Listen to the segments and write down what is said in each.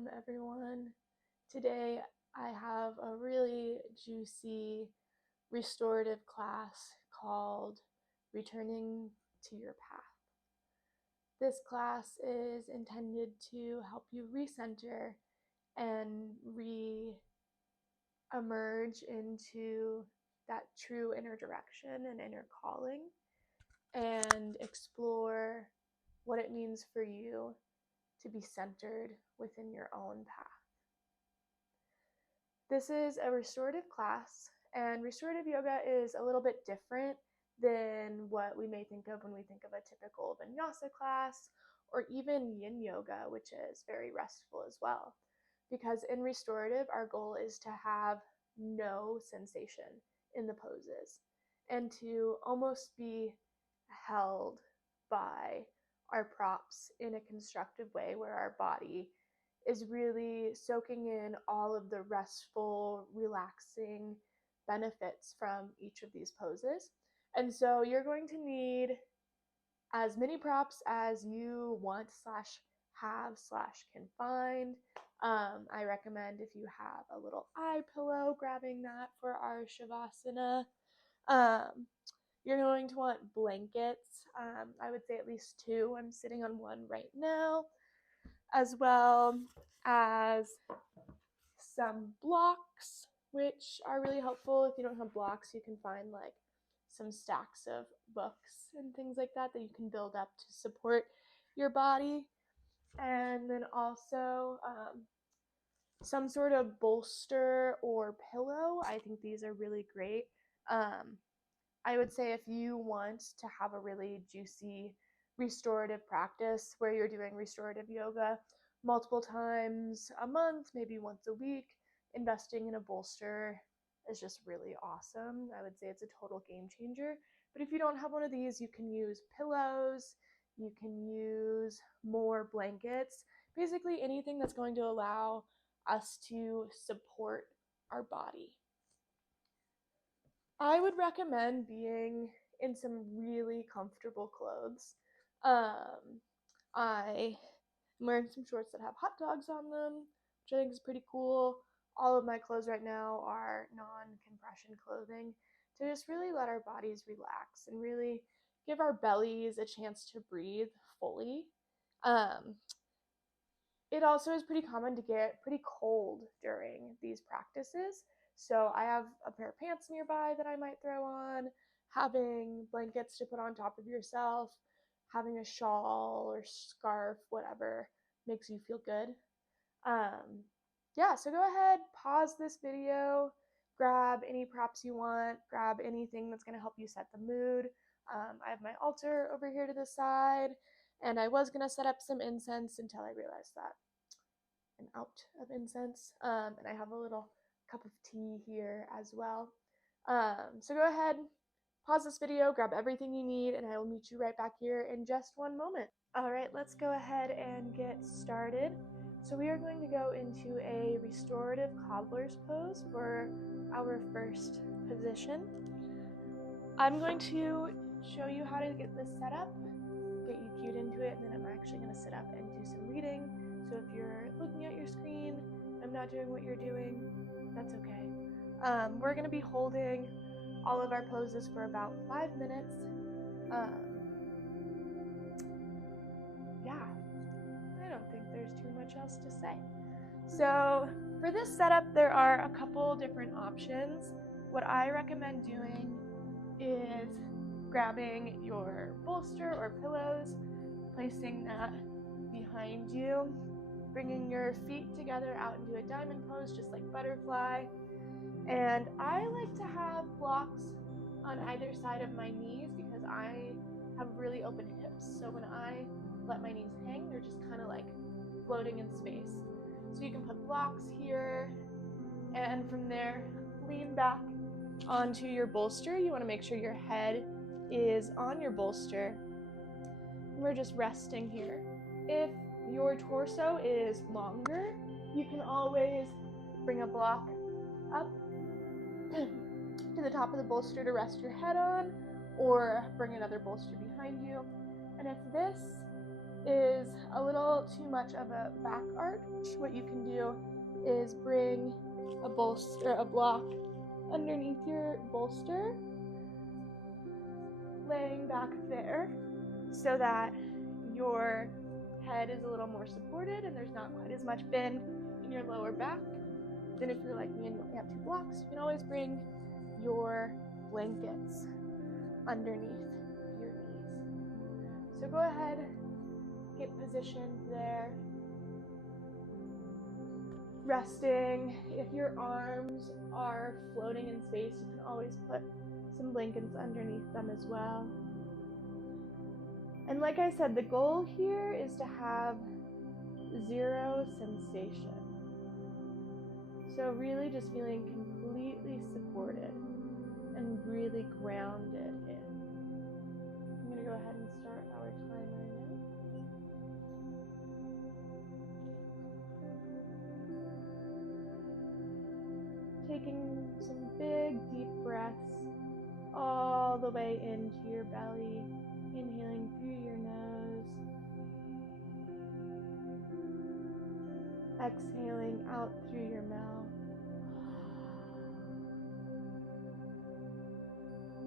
Welcome everyone. Today I have a really juicy restorative class called Returning to Your Path. This class is intended to help you recenter and re-emerge into that true inner direction and inner calling and explore what it means for you to be centered within your own path. This is a restorative class, and restorative yoga is a little bit different than what we may think of when we think of a typical vinyasa class or even yin yoga, which is very restful as well. Because in restorative, our goal is to have no sensation in the poses and to almost be held by our props in a constructive way where our body is really soaking in all of the restful, relaxing benefits from each of these poses. And so you're going to need as many props as you want / have / can find. I recommend if you have a little eye pillow, grabbing that for our shavasana. You're going to want blankets. I would say at least 2. I'm sitting on one right now, as well as some blocks, which are really helpful. If you don't have blocks, you can find like some stacks of books and things like that that you can build up to support your body. And then also some sort of bolster or pillow. I think these are really great. I would say if you want to have a really juicy restorative practice where you're doing restorative yoga multiple times a month, maybe once a week, investing in a bolster is just really awesome. I would say it's a total game changer. But if you don't have one of these, you can use pillows, you can use more blankets, basically anything that's going to allow us to support our body. I would recommend being in some really comfortable clothes. I'm wearing some shorts that have hot dogs on them, which I think is pretty cool. All of my clothes right now are non-compression clothing to just really let our bodies relax and really give our bellies a chance to breathe fully. It also is pretty common to get pretty cold during these practices. So I have a pair of pants nearby that I might throw on, having blankets to put on top of yourself, having a shawl or scarf, whatever makes you feel good. So go ahead, pause this video, grab any props you want, grab anything that's going to help you set the mood. I have my altar over here to the side, and I was going to set up some incense until I realized that I'm out of incense. And I have a little cup of tea here as well. So go ahead, pause this video, grab everything you need, and I will meet you right back here in just one moment. All right, let's go ahead and get started. So we are going to go into a restorative cobbler's pose for our first position. I'm going to show you how to get this set up, get you cued into it, and then I'm actually going to sit up and do some reading. So if you're looking at your screen, I'm not doing what you're doing, that's okay. We're going to be holding all of our poses for about 5 minutes. I don't think there's too much else to say. So for this setup, there are a couple different options. What I recommend doing is grabbing your bolster or pillows, placing that behind you, bringing your feet together out into a diamond pose, just like butterfly. And I like to have blocks on either side of my knees because I have really open hips. So when I let my knees hang, they're just kind of like floating in space. So you can put blocks here, and from there, lean back onto your bolster. You want to make sure your head is on your bolster. We're just resting here. If your torso is longer, you can always bring a block up to the top of the bolster to rest your head on, or bring another bolster behind you. And if this is a little too much of a back arch, what you can do is bring a bolster, a block underneath your bolster, laying back there so that your head is a little more supported and there's not quite as much bend in your lower back. Then if you're like me and you only have 2 blocks, you can always bring your blankets underneath your knees. So go ahead, get positioned there. Resting. If your arms are floating in space, you can always put some blankets underneath them as well. And like I said, the goal here is to have 0 sensation. So really just feeling completely supported and really grounded in. I'm going to go ahead and start our timer now. Taking some big deep breaths all the way into your belly, inhaling through your nose, exhaling out through your mouth,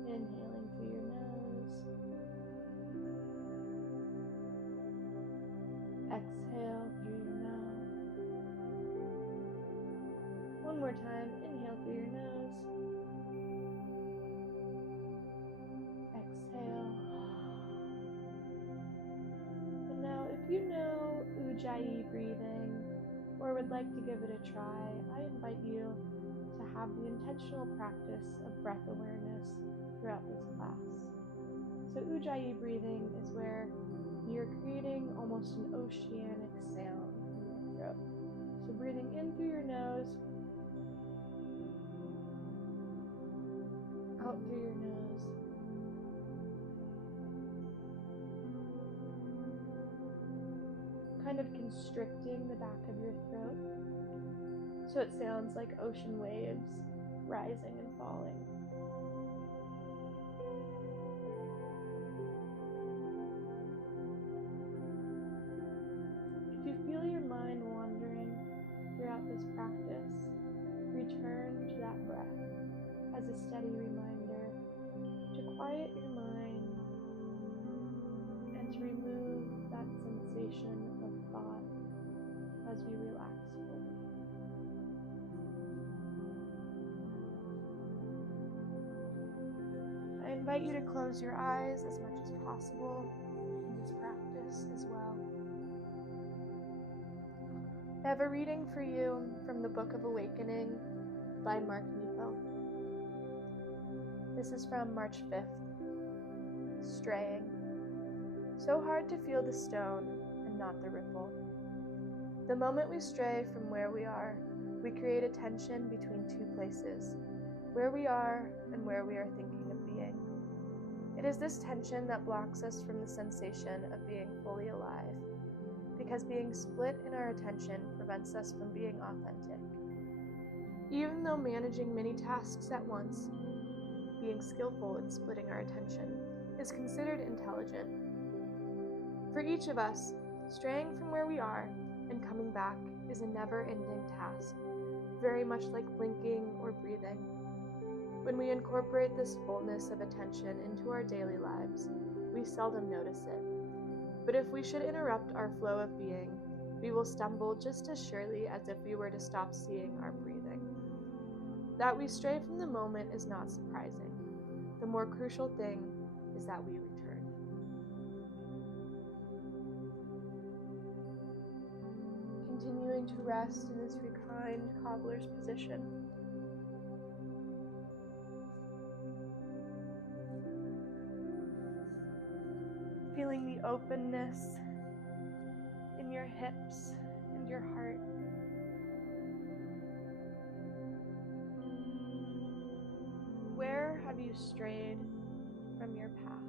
inhaling through your nose, exhale through your mouth. One more time, inhale through your nose, exhale. And now if you know Ujjayi breathing or would like to give it a try, I invite you to have the intentional practice of breath awareness throughout this class. So Ujjayi breathing is where you're creating almost an oceanic sound in your throat. So breathing in through your nose, out through your nose, kind of constricting the back of your throat so it sounds like ocean waves rising and falling. If you feel your mind wandering throughout this practice, return to that breath as a steady reminder to quiet your mind and to remove that sensation of thought as we relax fully. I invite you to close your eyes as much as possible in this practice as well. I have a reading for you from the Book of Awakening by Mark Nepo. This is from March 5th. Straying. So hard to feel the stone and not the ripple. The moment we stray from where we are, we create a tension between 2 places, where we are and where we are thinking of being. It is this tension that blocks us from the sensation of being fully alive, because being split in our attention prevents us from being authentic. Even though managing many tasks at once, being skillful in splitting our attention, is considered intelligent. For each of us, straying from where we are and coming back is a never-ending task, very much like blinking or breathing. When we incorporate this fullness of attention into our daily lives, we seldom notice it. But if we should interrupt our flow of being, we will stumble just as surely as if we were to stop seeing our breathing. That we stray from the moment is not surprising. The more crucial thing is that we return. Continuing to rest in this reclined cobbler's position. Feeling the openness in your hips and your heart. Where have you strayed from your path?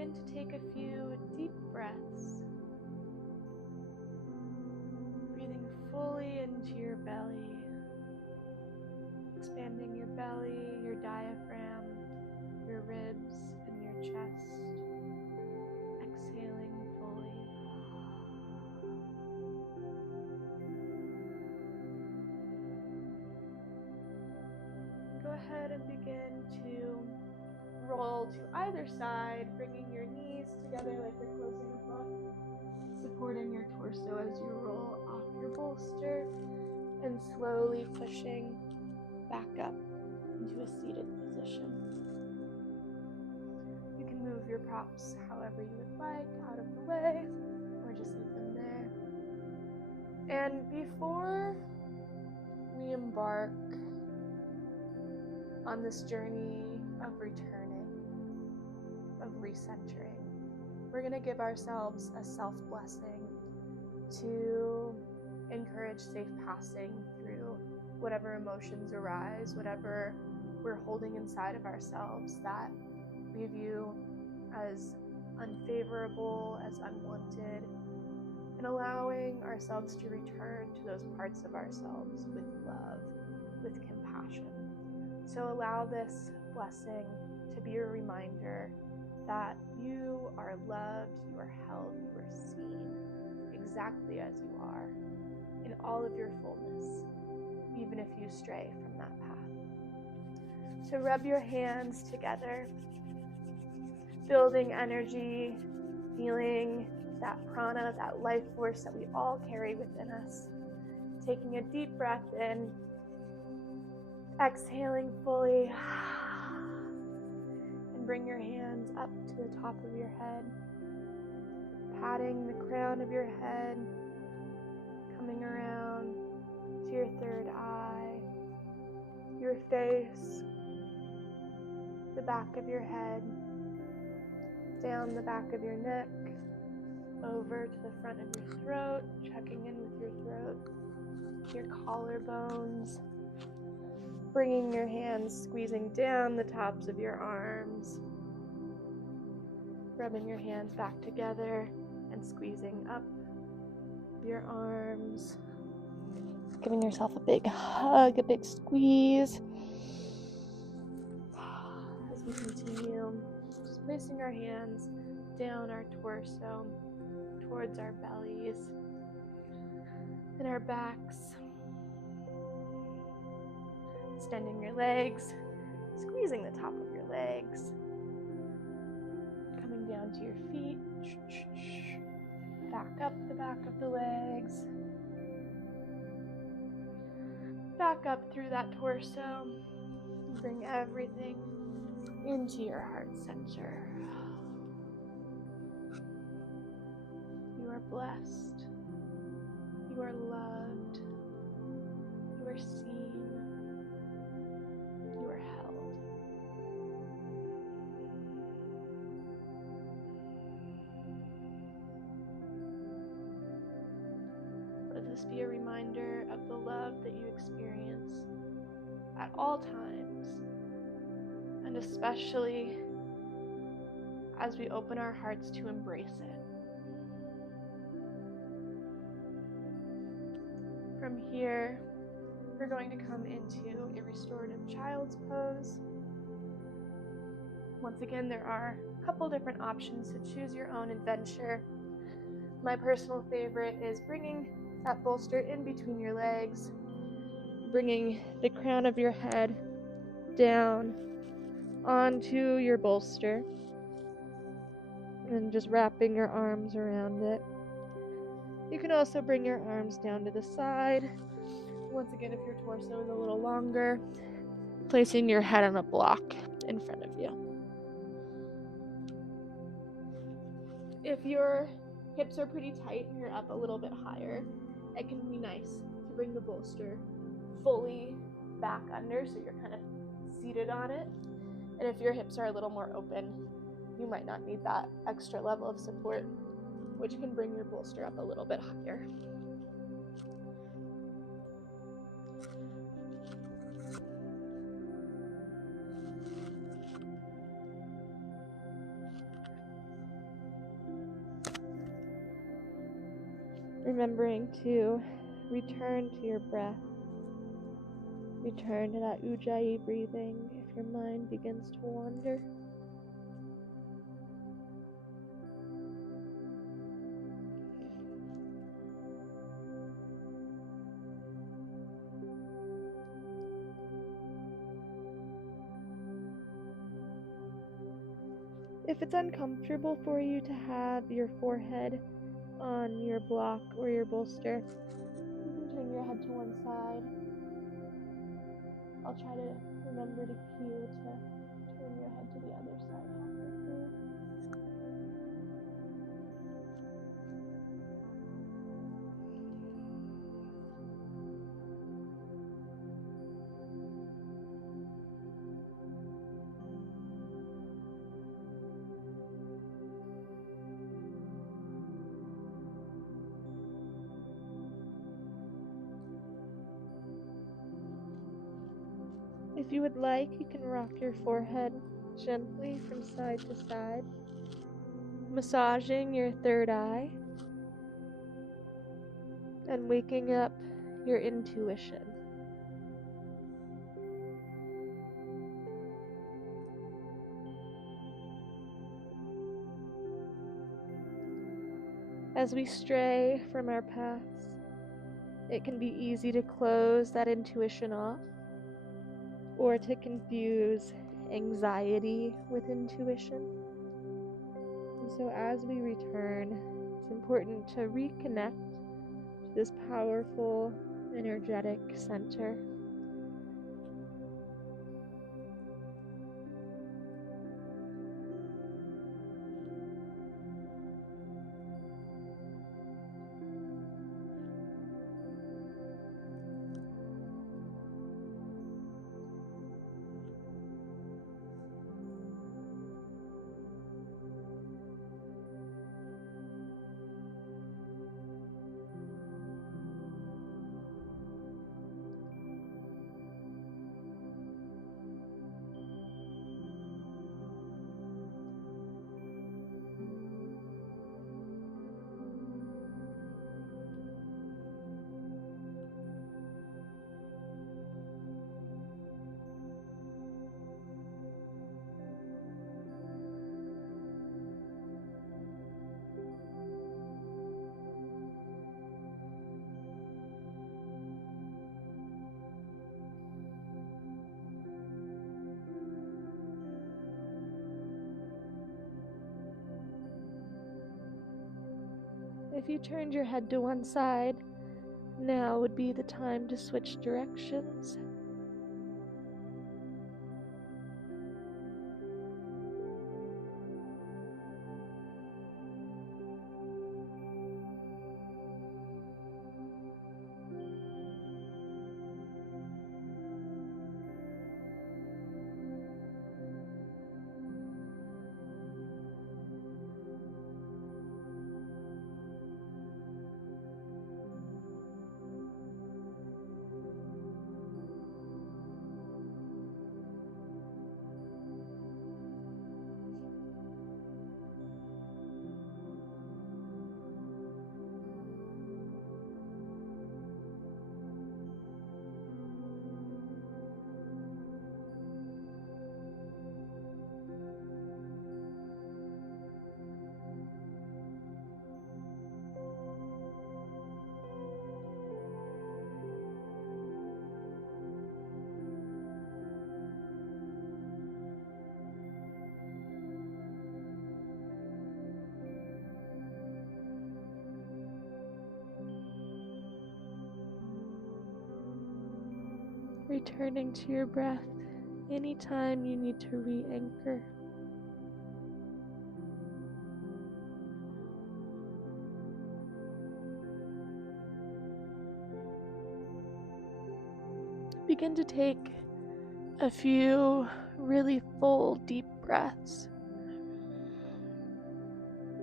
begin to take a few deep breaths, breathing fully into your belly, expanding your belly, your diaphragm, your ribs, and your chest. Exhaling fully. Go ahead and begin to roll to either side, bringing your knees together like you're closing a book, supporting your torso as you roll off your bolster, and slowly pushing back up into a seated position. You can move your props however you would like out of the way, or just leave them there. And before we embark on this journey of returning, of recentering, we're going to give ourselves a self-blessing to encourage safe passing through whatever emotions arise, whatever we're holding inside of ourselves that we view as unfavorable, as unwanted, and allowing ourselves to return to those parts of ourselves with love, with compassion. So allow this blessing to be a reminder that you are loved, you are held, you are seen exactly as you are, in all of your fullness, even if you stray from that path. So rub your hands together, building energy, feeling that prana, that life force that we all carry within us. Taking a deep breath in, exhaling fully, and bring your hands up to the top of your head, patting the crown of your head, coming around to your third eye, your face, the back of your head, down the back of your neck, over to the front of your throat, checking in with your throat, your collarbones, bringing your hands, squeezing down the tops of your arms, rubbing your hands back together and squeezing up your arms, giving yourself a big hug, a big squeeze. As we continue, just placing our hands down our torso, towards our bellies and our backs, extending your legs, squeezing the top of your legs, coming down to your feet, back up the back of the legs, back up through that torso, and bring everything into your heart center. You are blessed, you are loved, you are seen, you are held. Let this be a reminder of the love that you experience at all times, and especially as we open our hearts to embrace it. From here, we're going to come into a restorative child's pose. Once again, there are a couple different options, so choose your own adventure. My personal favorite is bringing that bolster in between your legs, bringing the crown of your head down onto your bolster, and just wrapping your arms around it. You can also bring your arms down to the side. Once again, if your torso is a little longer, placing your head on a block in front of you. If your hips are pretty tight and you're up a little bit higher, it can be nice to bring the bolster fully back under so you're kind of seated on it. And if your hips are a little more open, you might not need that extra level of support, which can bring your bolster up a little bit higher. remembering to return to your breath. Return to that ujjayi breathing if your mind begins to wander. If it's uncomfortable for you to have your forehead on your block or your bolster, you can turn your head to one side. I'll try to remember to cue to turn your head to the other side halfway through. If you would like, you can rock your forehead gently from side to side, massaging your third eye and waking up your intuition. As we stray from our paths, it can be easy to close that intuition off or to confuse anxiety with intuition. And so as we return, it's important to reconnect to this powerful, energetic center. If you turned your head to one side, now would be the time to switch directions. Returning to your breath anytime you need to re-anchor. Begin to take a few really full, deep breaths.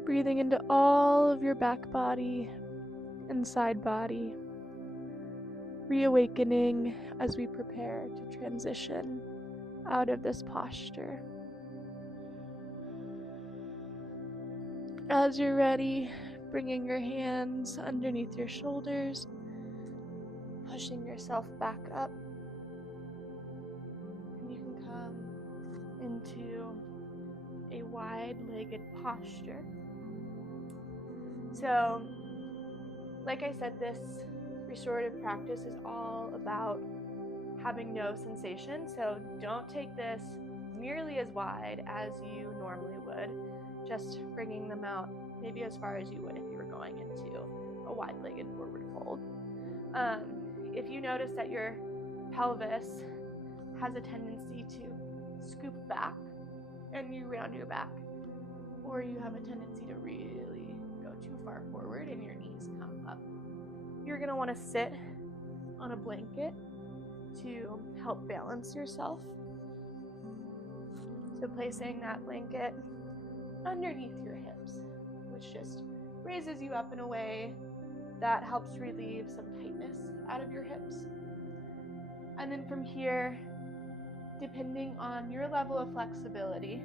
Breathing into all of your back body and side body. Reawakening as we prepare to transition out of this posture. As you're ready, bringing your hands underneath your shoulders, pushing yourself back up, and you can come into a wide-legged posture. So, like I said, this restorative practice is all about having no sensation, so don't take this nearly as wide as you normally would, just bringing them out maybe as far as you would if you were going into a wide-legged forward fold. If you notice that your pelvis has a tendency to scoop back and you round your back, or you have a tendency to really go too far forward and your knees come up, you're going to want to sit on a blanket to help balance yourself. So placing that blanket underneath your hips, which just raises you up in a way that helps relieve some tightness out of your hips. And then from here, depending on your level of flexibility,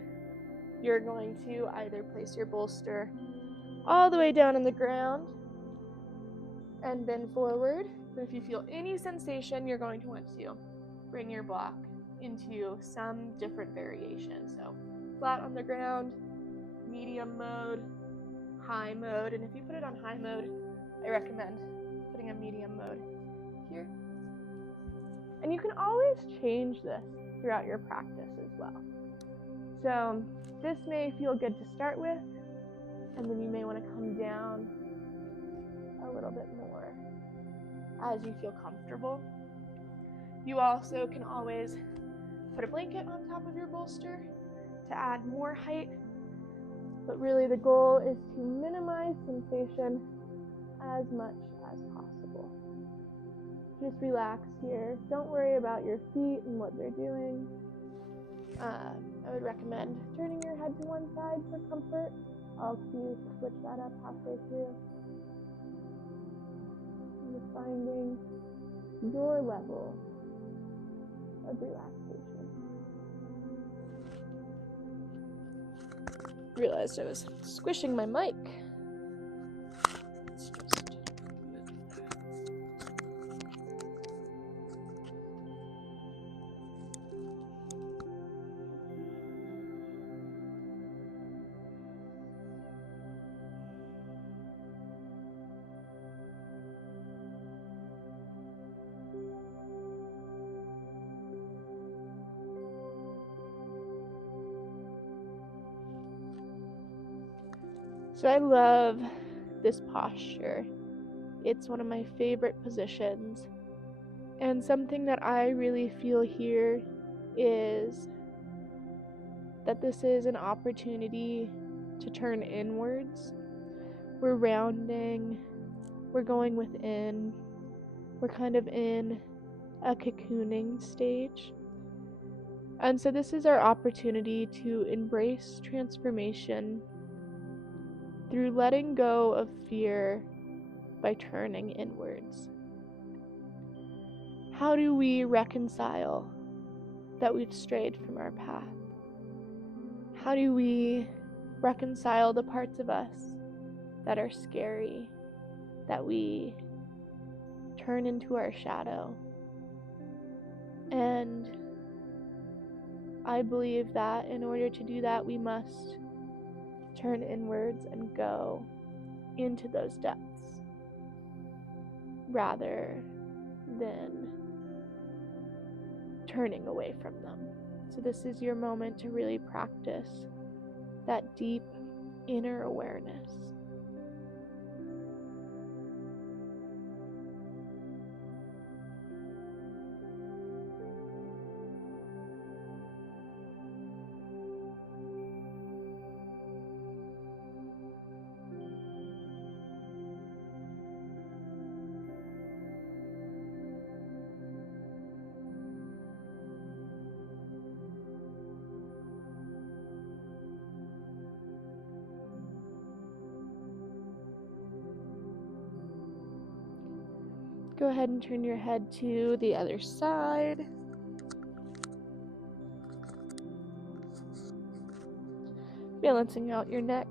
you're going to either place your bolster all the way down on the ground and bend forward. But if you feel any sensation, you're going to want to bring your block into some different variation. So flat on the ground, medium mode, high mode. And if you put it on high mode, I recommend putting a medium mode here. And you can always change this throughout your practice as well. So this may feel good to start with, and then you may want to come down a little bit more as you feel comfortable. You also can always put a blanket on top of your bolster to add more height, but really the goal is to minimize sensation as much as possible. Just relax here. Don't worry about your feet and what they're doing. I would recommend turning your head to one side for comfort. I'll switch that up halfway through. And just finding your level of relaxation. Realized I was squishing my mic. Let's just move that. So I love this posture. It's one of my favorite positions. And something that I really feel here is that this is an opportunity to turn inwards. We're rounding, we're going within, we're kind of in a cocooning stage. And so this is our opportunity to embrace transformation through letting go of fear by turning inwards. How do we reconcile that we've strayed from our path? How do we reconcile the parts of us that are scary, that we turn into our shadow? And I believe that in order to do that, we must turn inwards and go into those depths rather than turning away from them. So this is your moment to really practice that deep inner awareness. Go ahead and turn your head to the other side. Balancing out your neck.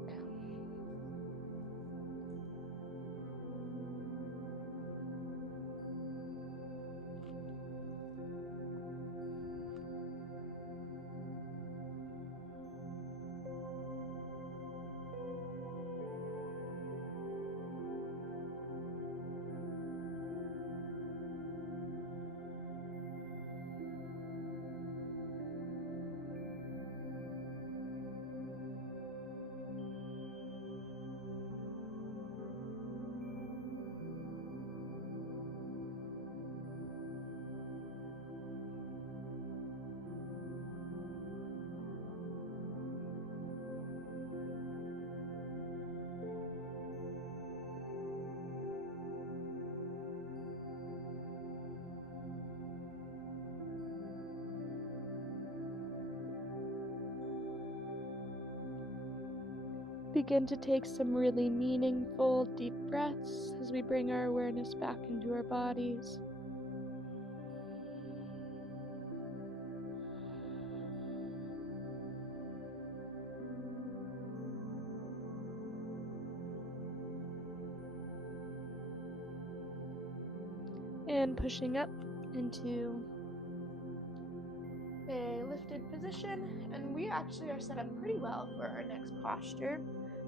begin to take some really meaningful, deep breaths as we bring our awareness back into our bodies. And pushing up into a lifted position, and we actually are set up pretty well for our next posture.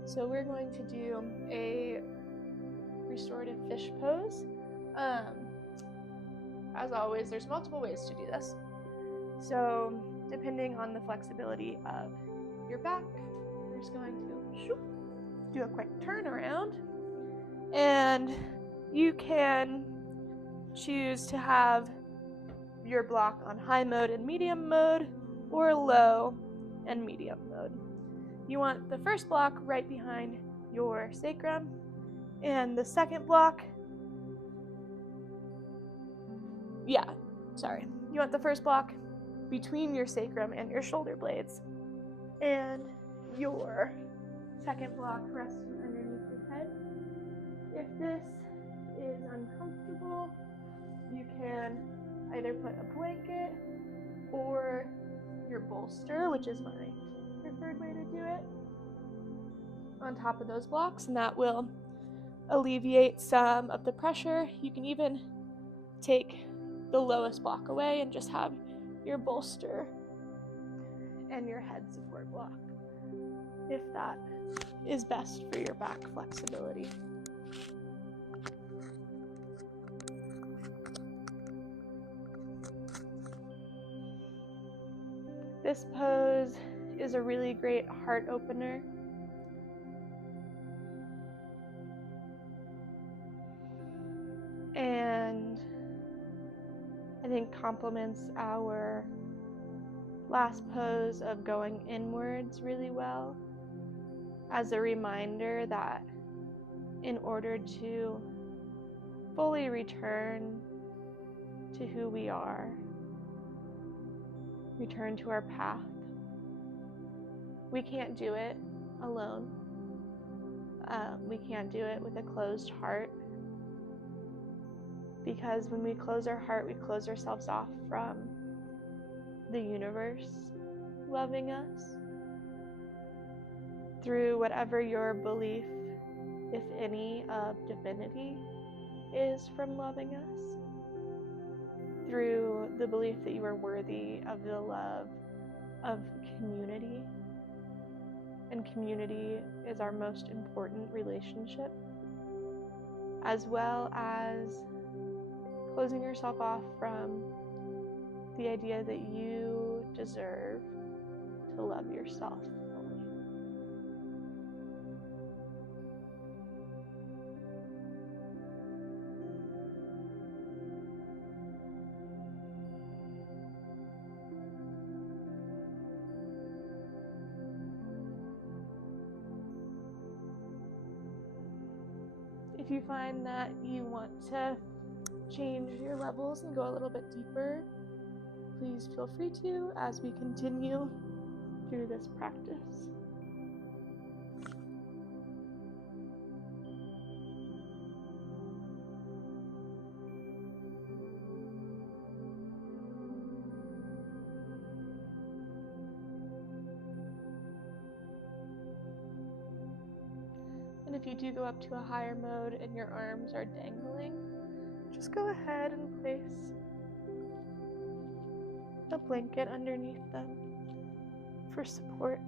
So we're going to do a restorative fish pose. As always, there's multiple ways to do this. So depending on the flexibility of your back, we're just going to do a quick turnaround, and you can choose to have your block on high mode and medium mode, or low and medium mode. You want the first block right behind your sacrum, and the second block, you want the first block between your sacrum and your shoulder blades, and your second block resting underneath your head. If this is uncomfortable, you can either put a blanket or your bolster, which is my preferred way to do it, on top of those blocks, and that will alleviate some of the pressure. You can even take the lowest block away and just have your bolster and your head support block, if that is best for your back flexibility. This pose is a really great heart opener. And I think complements our last pose of going inwards really well, as a reminder that in order to fully return to who we are, return to our path, we can't do it alone. We can't do it with a closed heart, because when we close our heart, we close ourselves off from the universe loving us through whatever your belief, if any, of divinity is from loving us, through the belief that you are worthy of the love of community, and community is our most important relationship, as well as closing yourself off from the idea that you deserve to love yourself fully. If you find that you want to change your levels and go a little bit deeper, please feel free to as we continue through this practice. And if you do go up to a higher mode and your arms are dangling, just go ahead and place a blanket underneath them for support.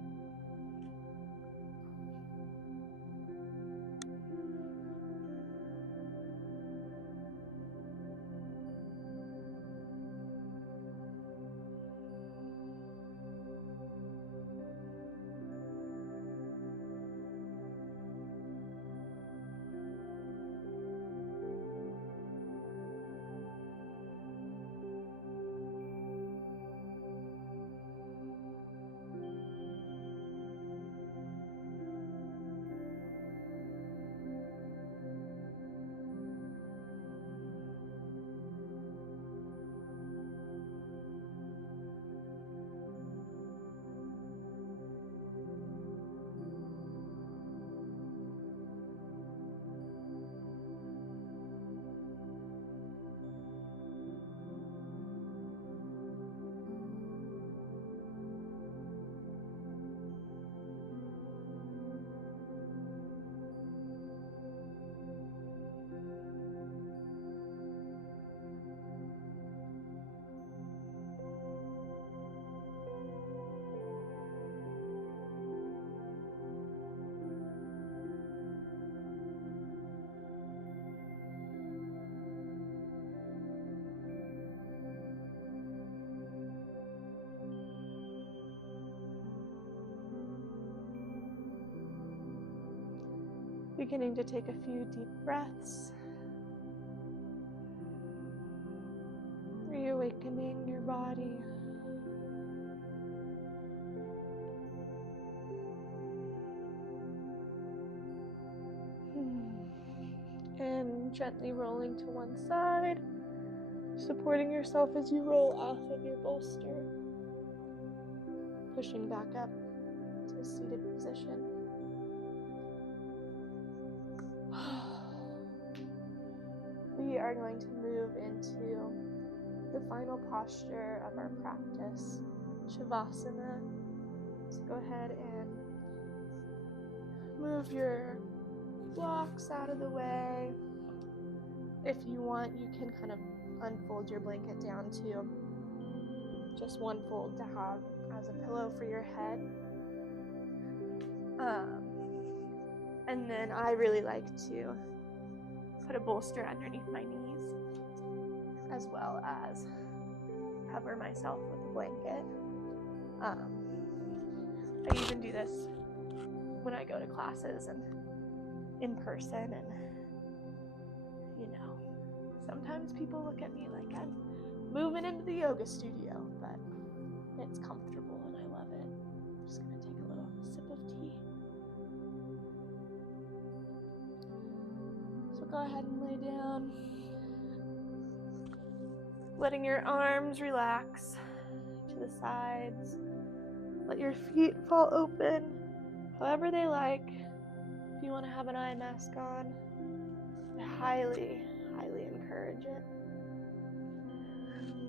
Beginning to take a few deep breaths, reawakening your body. And gently rolling to one side, supporting yourself as you roll off of your bolster, pushing back up to a seated position. We are going to move into the final posture of our practice, Shavasana. So go ahead and move your blocks out of the way. If you want, you can kind of unfold your blanket down to just one fold to have as a pillow for your head. And then I really like to put a bolster underneath my knees, as well as cover myself with a blanket. I even do this when I go to classes and in person, and sometimes people look at me like I'm moving into the yoga studio, but it's comfortable and I love it. I'm just gonna take a little sip of tea. So go ahead and lay down, letting your arms relax to the sides. Let your feet fall open however they like. If you want to have an eye mask on, I highly encourage it.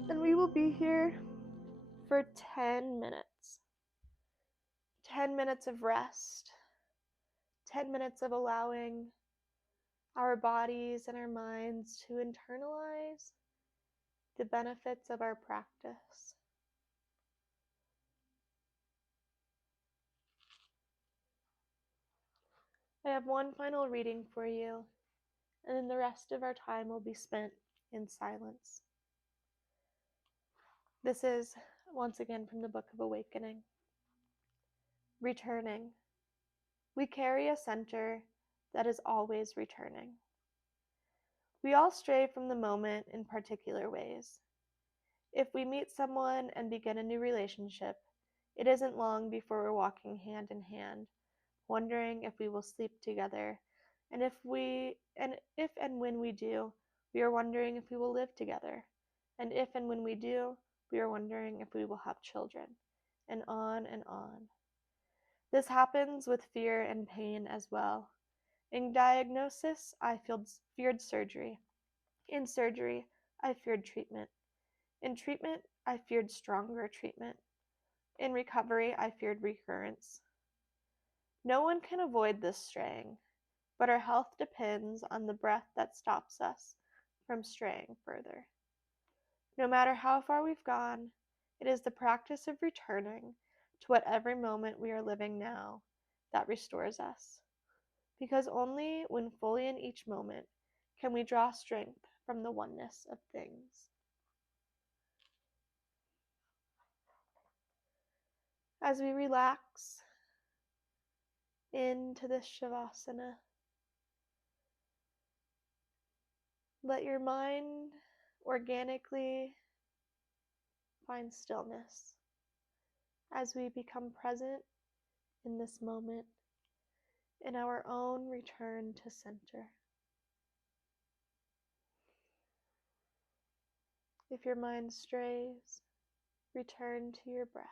And we will be here for 10 minutes. 10 minutes of rest. 10 minutes of allowing our bodies and our minds to internalize the benefits of our practice. I have one final reading for you, and then the rest of our time will be spent in silence. This is, once again, from the Book of Awakening. Returning. We carry a center that is always returning. We all stray from the moment in particular ways. If we meet someone and begin a new relationship, it isn't long before we're walking hand in hand, wondering if we will sleep together, and if and when we do, we are wondering if we will live together, and if and when we do, we are wondering if we will have children, and on and on. This happens with fear and pain as well. In diagnosis, I feared surgery. In surgery, I feared treatment. In treatment, I feared stronger treatment. In recovery, I feared recurrence. No one can avoid this straying, but our health depends on the breath that stops us from straying further. No matter how far we've gone, it is the practice of returning to what every moment we are living now that restores us. Because only when fully in each moment can we draw strength from the oneness of things. As we relax into this Shavasana, let your mind organically find stillness as we become present in this moment, in our own return to center. If your mind strays, return to your breath.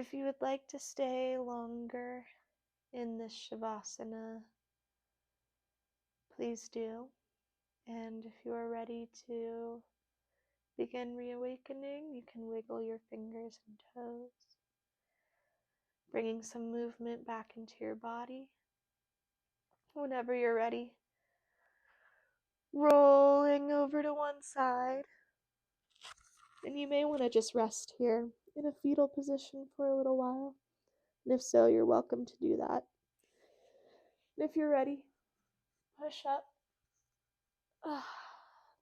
If you would like to stay longer in this Shavasana, please do. And if you are ready to begin reawakening, you can wiggle your fingers and toes, bringing some movement back into your body. Whenever you're ready, rolling over to one side. And you may want to just rest here in a fetal position for a little while. And if so, you're welcome to do that. And if you're ready, push up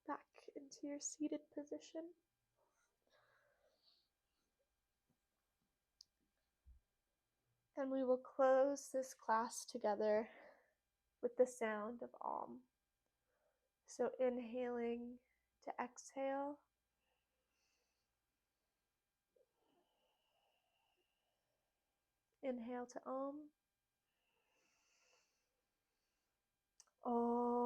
back into your seated position. And we will close this class together with the sound of Om. So inhaling to exhale. Inhale to Om. Om.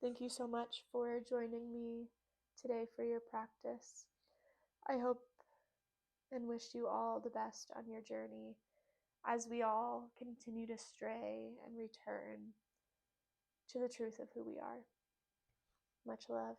Thank you so much for joining me today for your practice. I hope and wish you all the best on your journey as we all continue to stray and return to the truth of who we are. Much love.